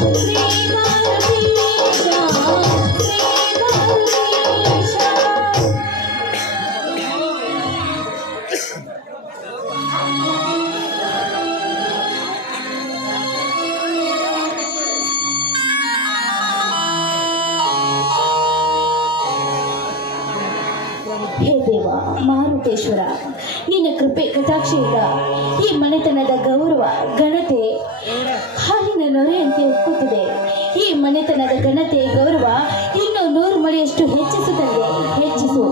ಹೇ ದೇವ ಮಾರುತೇಶ್ವರ, ನಿನ್ನ ಕೃಪೆ ಕಟಾಕ್ಷೆಯಿಂದ ಈ ಮನೆತನದ ಗೌರವ ಘನತೆ ಹಾಲಿನ ನೊರೆಯಂತೆ ಉಕ್ಕುತ್ತದೆ. ಈ ಮನೆತನದ ಘನತೆ ಗೌರವ ಇನ್ನೂ 100 ಮಳೆಯಷ್ಟು ಹೆಚ್ಚಿಸುತ್ತದೆ. ಹೆಚ್ಚಿಸು.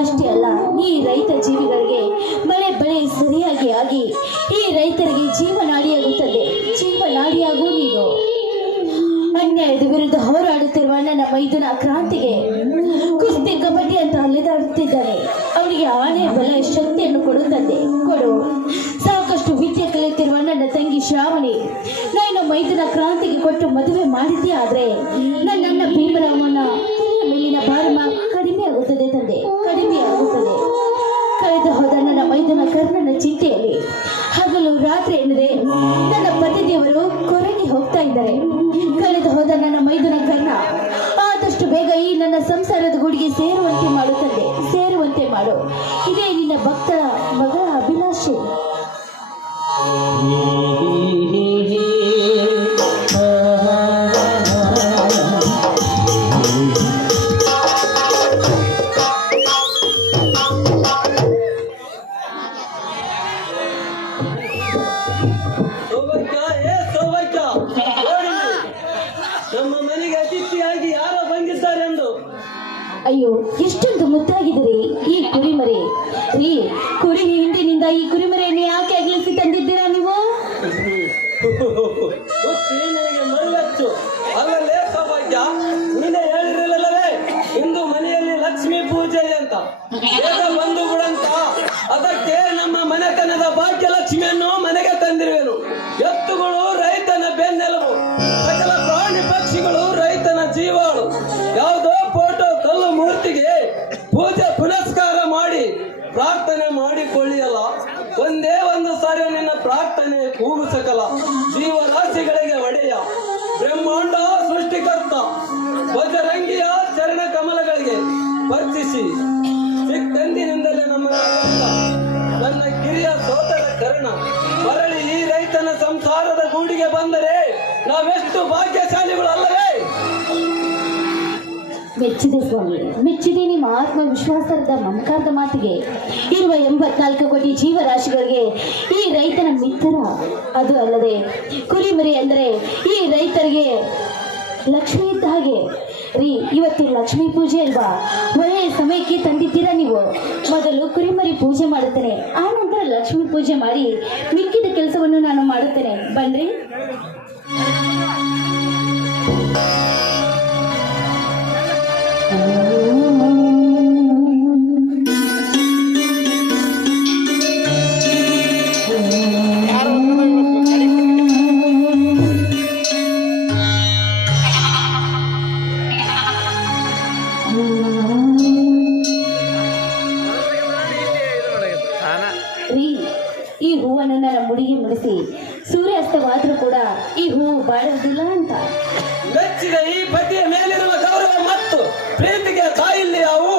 ಅಷ್ಟೇ ಅಲ್ಲ, ಈ ರೈತ ಜೀವಿಗಳಿಗೆ ಮಳೆ ಬೆಳೆ ಸರಿಯಾಗಿ ಆಗಿ ಈ ರೈತರಿಗೆ ಜೀವನಾಡಿಯಾಗುತ್ತದೆ. ಜೀವನಾಡಿಯಾಗೂ ನೀನು ಅನ್ಯಾಯದ ವಿರುದ್ಧ ಹೋರಾಡುತ್ತಿರುವ ನನ್ನ ಮೈದುನ ಕ್ರಾಂತಿಗೆ ಕುಸ್ತಿ ಕಬಡ್ಡಿ ಅಂತ ಅಲೆದಾಡುತ್ತಿದ್ದಾನೆ. ಅವನಿಗೆ ಆನೆ ಬಲ ಶಕ್ತಿಯನ್ನು ಕೊಡುತ್ತದೆ. ಕೊಡು. ಸಾಕಷ್ಟು ವಿದ್ಯೆ ಕಲಿಯುತ್ತಿರುವ ನನ್ನ ತಂಗಿ ಶ್ರಾವಣಿ ನಾನು ಮೈದುನ ಕ್ರಾಂತಿಗೆ ಕೊಟ್ಟು ಮದುವೆ ಮಾಡಿದ್ದೇ ಆದ್ರೆ ನನ್ನ ಭೀಮರಾಮನ ತಲೆಯ ಮೇಲಿನ ಭಾರ ಕಡಿಮೆ ಆಗುತ್ತದೆ ತಂದೆ, ಕಡಿಮೆ ಆಗುತ್ತದೆ. ಕಳೆದು ಹೋದ ನನ್ನ ಮೈದುನ ಕರ್ಣನ ಚಿಂತೆಯಲ್ಲಿ ಹಗಲು ರಾತ್ರಿ ಎನ್ನದೆ ನನ್ನ ಪತಿದೇವರು ಕೊರಗಿ ಹೋಗ್ತಾ ಇದ್ದಾರೆ. ಕಳೆದು ಹೋದ ನನ್ನ ಮೈದುನ ಕರ್ಣ ಆದಷ್ಟು ಬೇಗ ಈ ನನ್ನ ಸಂಸಾರದ ಗುಡಿಗೆ ಸೇರುವಂತೆ ಮಾಡುತ್ತದೆ. ಸೇರುವಂತೆ ಮಾಡು. ಇದೇ ನಿನ್ನ ಭಕ್ತರ ಮಗಳ ಅಭಿಲಾಷೆ. ಅಯ್ಯೋ, ಎಷ್ಟೊಂದು ಮುದ್ದಾಗಿದ್ದೀರಿ ಈ ಕುರಿಮರಿ. ಈ ಕುರಿ ಹಿಂದಿನಿಂದ ಈ ಕುರಿಮರಿಯನ್ನು ಯಾಕೆ ಅಗಲಿಸಿ ತಂದಿದ್ದೀರಾ ನೀವು? ನನಗೆ ಮರುಳಚ್ಚು ಅಲ್ಲಲ್ಲೇ ಸೌಭಾಗ್ಯ, ನೀನೇ ಹೇಳಿರಲಿಲ್ಲವೇ ಇಂದು ಮನೆಯಲ್ಲಿ ಲಕ್ಷ್ಮೀ ಪೂಜೆ ಅಂತ ಬೇಗ ಬಂದು ಬಿಡಂತ. ಅದಕ್ಕೆ ನಮ್ಮ ಮನೆತನದ ಭಾಗ್ಯಲಕ್ಷ್ಮಿಯನ್ನು ಮನೆಗೆ ತಂದಿರುವೆನು. ಎತ್ತುಗಳು ರೈತನ ಬೆನ್ನೆಲುಬು, ಸಕಲ ಪ್ರಾಣಿ ಪಕ್ಷಿಗಳು ರೈತನ ಜೀವಾಳು. ಯಾವುದೋ ಫೋಟೋ ಕಲ್ಲು ಮೂರ್ತಿಗೆ ಪೂಜೆ ಪುನಸ್ಕಾರ ಮಾಡಿ ಪ್ರಾರ್ಥನೆ ಮಾಡಿಕೊಳ್ಳಿಯಲ್ಲ, ಒಂದೇ ಒಂದು ಸಾರಿ ನಿನ್ನ ಪ್ರಾರ್ಥನೆ ಕೂಗುಸಕಲ. ಜೀವರಾಶಿಗಳಿಗೆ ಒಡೆಯ, ಬ್ರಹ್ಮಾಂಡ ಸೃಷ್ಟಿಕರ್ತ, ಬಜರಂಗಿಯ ಚರಣ ಕಮಲಗಳಿಗೆ ವರ್ತಿಸಿ ಸಿಕ್ಕಂದಿನಿಂದಲೇ ನನ್ನ ಕಿರಿಯ ಸೋದರ ಕರ್ಣ ಮರಳಿ ಈ ರೈತನ ಸಂಸಾರದ ಗೂಡಿಗೆ ಬಂದರೆ ನಾವೆಷ್ಟು ಭಾಗ್ಯಶಾಲಿಗಳು ಅಲ್ಲವೇ? ಮೆಚ್ಚಿದೆ ಸ್ವಾಮಿ, ಮೆಚ್ಚಿದೆ ನಿಮ್ಮ ಆತ್ಮವಿಶ್ವಾಸದ ಮಮಕಾರದ ಮಾತಿಗೆ. ಇರುವ 84 ಕೋಟಿ ಜೀವರಾಶಿಗಳಿಗೆ ಈ ರೈತನ ಮಿತ್ರ. ಅದು ಅಲ್ಲದೆ ಕುರಿಮರಿ ಅಂದರೆ ಈ ರೈತರಿಗೆ ಲಕ್ಷ್ಮಿ ಇದ್ದ ಹಾಗೆ ರೀ. ಇವತ್ತು ಲಕ್ಷ್ಮೀ ಪೂಜೆ ಅಲ್ವಾ? ಒಳ್ಳೆಯ ಸಮಯಕ್ಕೆ ತಂದಿದ್ದೀರಾ ನೀವು. ಮೊದಲು ಕುರಿಮರಿ ಪೂಜೆ ಮಾಡುತ್ತೇನೆ, ಆ ನಂತರ ಲಕ್ಷ್ಮೀ ಪೂಜೆ ಮಾಡಿ ಮಿಕ್ಕಿದ ಕೆಲಸವನ್ನು ನಾನು ಮಾಡುತ್ತೇನೆ. ಬನ್ರಿ. ಈ ಹೂವನ್ನು ನನ್ನ ಮುಡಿಗೆ ಮುಡಿಸಿ ಸೂರ್ಯಾಸ್ತವಾದ್ರೂ ಕೂಡ ಈ ಹೂವು ಬಾಡುವುದಿಲ್ಲ ಅಂತ. ಮೆಚ್ಚಿದ ಈ ಪತಿಯ ಮೇಲಿರುವ ಗೌರವ ಮತ್ತು ಪ್ರೀತಿಗೆ ತಾಯಿಲ್ಲಿ ಅವು.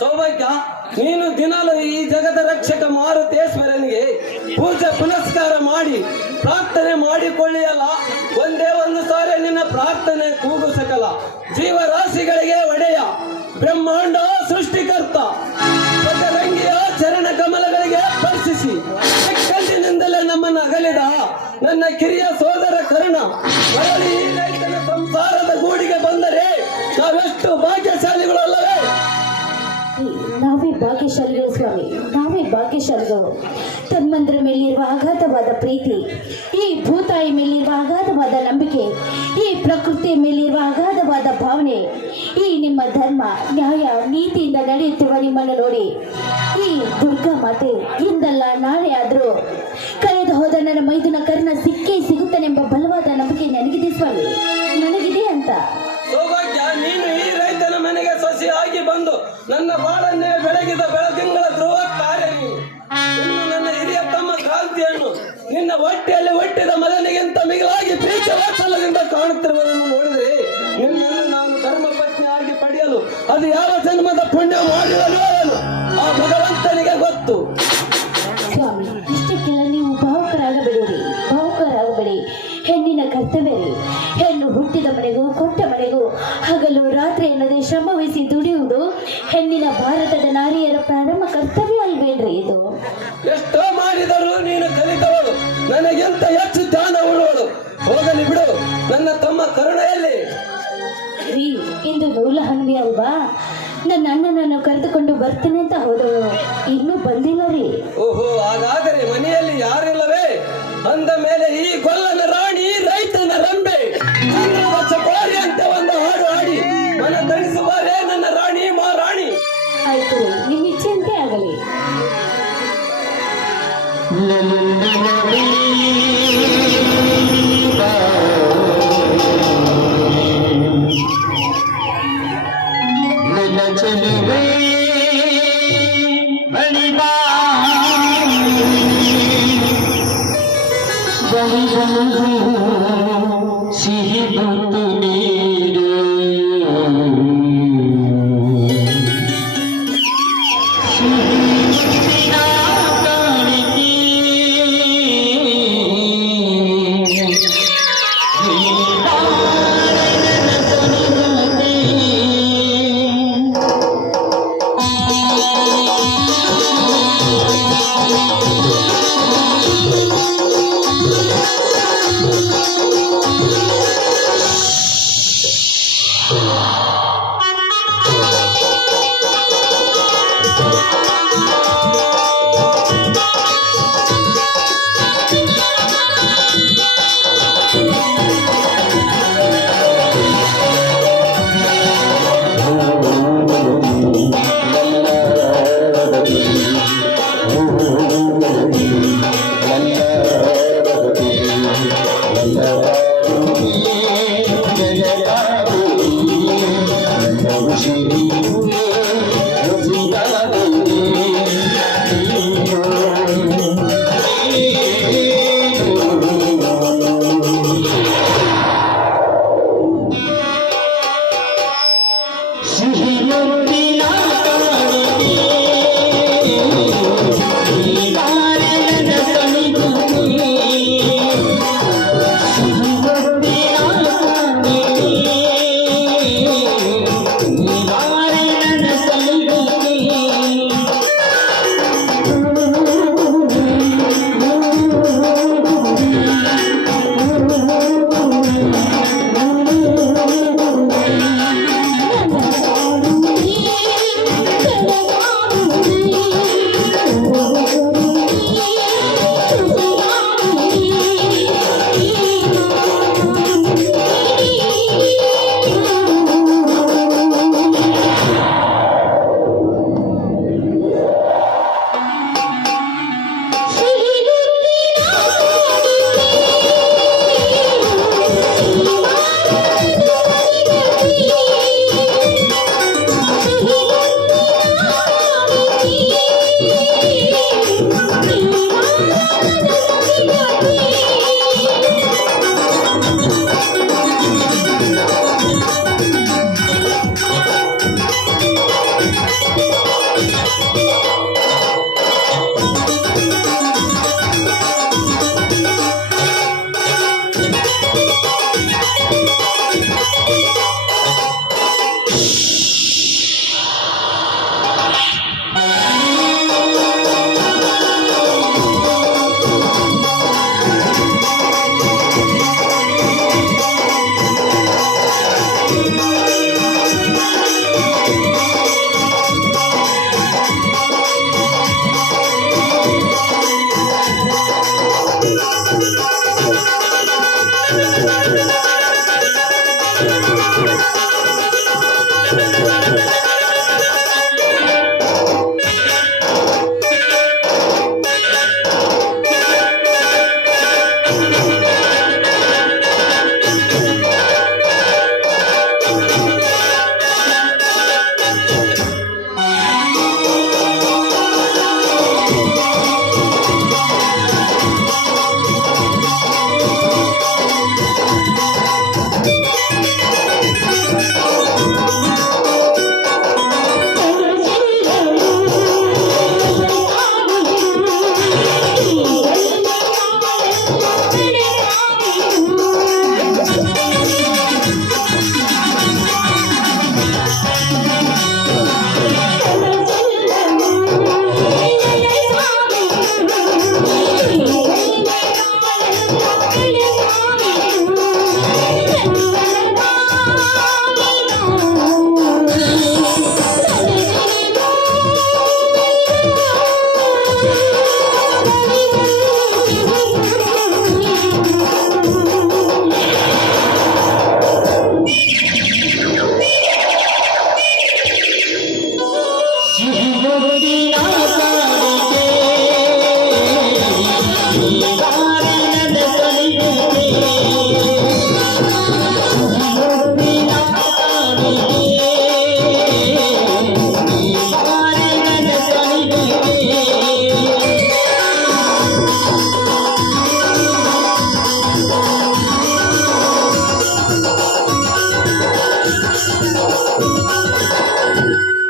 ಸೌಭಾಗ್ಯ, ನೀನು ದಿನಾಲು ಈ ಜಗದ ರಕ್ಷಕ ಮಾರುತೇಶ್ವರನಿಗೆ ಪೂಜೆ ಪುನಸ್ಕಾರ ಮಾಡಿ ಪ್ರಾರ್ಥನೆ ಮಾಡಿಕೊಳ್ಳಿಯಲ್ಲ, ಒಂದೇ ಒಂದು ಸಾರಿ ನಿನ್ನ ಪ್ರಾರ್ಥನೆ ಕೂಗುಸಕಲ. ಜೀವರಾಶಿಗಳಿಗೆ ಒಡೆಯ, ಬ್ರಹ್ಮಾಂಡ ಸೃಷ್ಟಿಕರ್ತ, ಬಜರಂಗಿಯ ಚರಣ ಕಮಲಗಳಿಗೆ ಸ್ಪರ್ಶಿಸಿ ಕಣ್ಣಿನಿಂದಲೇ ನಮ್ಮನ್ನು ಅಗಲಿದ ನನ್ನ ಕಿರಿಯ ಸೋದರ ಕರ್ಣ ಮರಳಿ ಈ ರೈತನ ಸಂಸಾರದ ಗೂಡಿಗೆ ಬಂದರೆ ನಾವೆಷ್ಟು ಭಾಗ್ಯಶಾಲಿಗಳು ಅಲ್ಲವೇ? ನಾವೇ ಭಾಗ್ಯಶಾಲಿಗಳು ಸ್ವಾಮಿ, ನಾವೇ ಭಾಗ್ಯಶಾಲಿಗಳು. ತನ್ಮಂದ್ರ ಮೇಲಿರುವ ಅಗಾಧ ಅಗಾಧವಾದ ಪ್ರೀತಿ, ಈ ಭೂತಾಯಿ ಮೇಲಿರುವ ಅಗಾಧವಾದ ನಂಬಿಕೆ, ಈ ಪ್ರಕೃತಿಯ ಮೇಲಿರುವ ಅಗಾಧವಾದ ಭಾವನೆ, ಈ ನಿಮ್ಮ ಧರ್ಮ ನ್ಯಾಯ ನೀತಿಯಿಂದ ನಡೆಯುತ್ತಿರುವ ನಿಮ್ಮನ್ನು ನೋಡಿ ಈ ದುರ್ಗಾ ಮಾತೆ ಇಂದಲ್ಲ ನಾಳೆ ಆದರೂ ಕಳೆದು ಹೋದ ನನ್ನ ಮೈದುನ ಕರ್ಣ ಸಿಕ್ಕೇ ಸಿಗುತ್ತಾನೆಂಬ ಬಲವಾದ ನಂಬಿಕೆ ನನಗಿದೆ ಸ್ವಾಮಿ, ನನಗಿದೆ ಅಂತ. ಸೌಭಾಗ್ಯ, ನೀನು ಈ ರೈತನ ಮನೆಗೆ ಸೊಸೆಯಾಗಿ ಬಂದು ನನ್ನ ಬಾಳನ್ನೇ ಬೆಳಗಿದ ಬೆಳದಿಂಗಳ ಧ್ರುವ ಕಾರ್ಯ ನೀನು. ಇನ್ನು ನನ್ನ ಹಿರಿಯ ತಮ್ಮ ಕ್ರಾಂತಿಯನ್ನು ನಿನ್ನ ಹೊಟ್ಟೆಯಲ್ಲಿ ಹುಟ್ಟಿದ ಮಗನಿಗಿಂತ ಮಿಗಿಲಾಗಿ ಪ್ರೀತಿ ವಾತ್ಸಲ್ಯದಿಂದ ಕಾಣುತ್ತಿರುವುದನ್ನು ನೋಡಿದರೆ ನಿನ್ನನ್ನು ನಾನು ಧರ್ಮ ಪತ್ನಿಯಾಗಿ ಪಡೆಯಲು ಅದು ಯಾವ ಜನ್ಮದ ಪುಣ್ಯ ಮಾಡಿದನು ಆ ಭಗವಂತನಿಗೆ ಗೊತ್ತು. ಸ್ವಾಮಿ, ಇಷ್ಟಕ್ಕೆಲ್ಲ ನೀವು ಭಾವುಕರಾಗಬೇಡಿ. ಹೆಣ್ಣಿನ ಕರ್ತವ್ಯ ರೀ. ಹೆಣ್ಣು ಹುಟ್ಟಿದ ಮನೆಗೂ ಕೊಟ್ಟ ಮನೆಗೂ ಹಗಲು ರಾತ್ರಿ ಎನ್ನದೆ ಶ್ರಮವಹಿಸಿ ದುಡಿಯುವುದು ಹೆಣ್ಣಿನ ಭಾರತದ ನಾರಿಯರ ಪ್ರಾರಂಭ ಕರ್ತವ್ಯ ಅಲ್ವೇನ್ರಿ ಇದು? ಎಷ್ಟೋ ಮಾಡಿದರೂ ನೀನು ಕಲಿತವಳು, ನನಗಿಂತ ಹೆಚ್ಚು ಜ್ಞಾನ ಉಳ್ಳವಳು. ಹೋಗಲಿ ಬಿಡು, ನನ್ನ ತಮ್ಮ ಕರುಣೆಯಲ್ಲಿ. ರೀ, ಇಂದು ನೂಲ ಹಣ್ವಿ ಅಲ್ವಾ? ನನ್ನ ಅಣ್ಣನನ್ನು ಕರೆದುಕೊಂಡು ಬರ್ತೀನಿ ಅಂತ ಹೋದವಳು ಇನ್ನೂ ಬಂದಿಲ್ಲ ರೀ. ಓಹೋ, ಹಾಗಾದರೆ ಮನೆಯಲ್ಲಿ ಯಾರಿಲ್ಲವೇ? ಅಂದ ಮೇಲೆ ಈ ಗೊಲ್ಲನ ರಾಣಿ ರೈತನ ರಂಬೆ ಚಂದ್ರದ ಚಕೋರಿ ಅಂತ ಒಂದು ಹಾಡು ಹಾಡಿ ಮನ ತಣಿಸುವರೇ ನನ್ನ ರಾಣಿ ಮಹಾರಾಣಿ. ಆಯ್ತು ರೀ, ನಿಮ್ಮ ಇಚ್ಛೆಯಂತೆ ಆಗಲಿ. ಸಿಹಿ ಬಂತು ನೀರು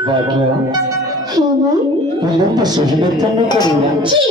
ಭಾಗ್ಯ ಇಲ್ಲೊಂದು ಸುಹಿತನ್ನು ಕೊಡುವ ಛೀ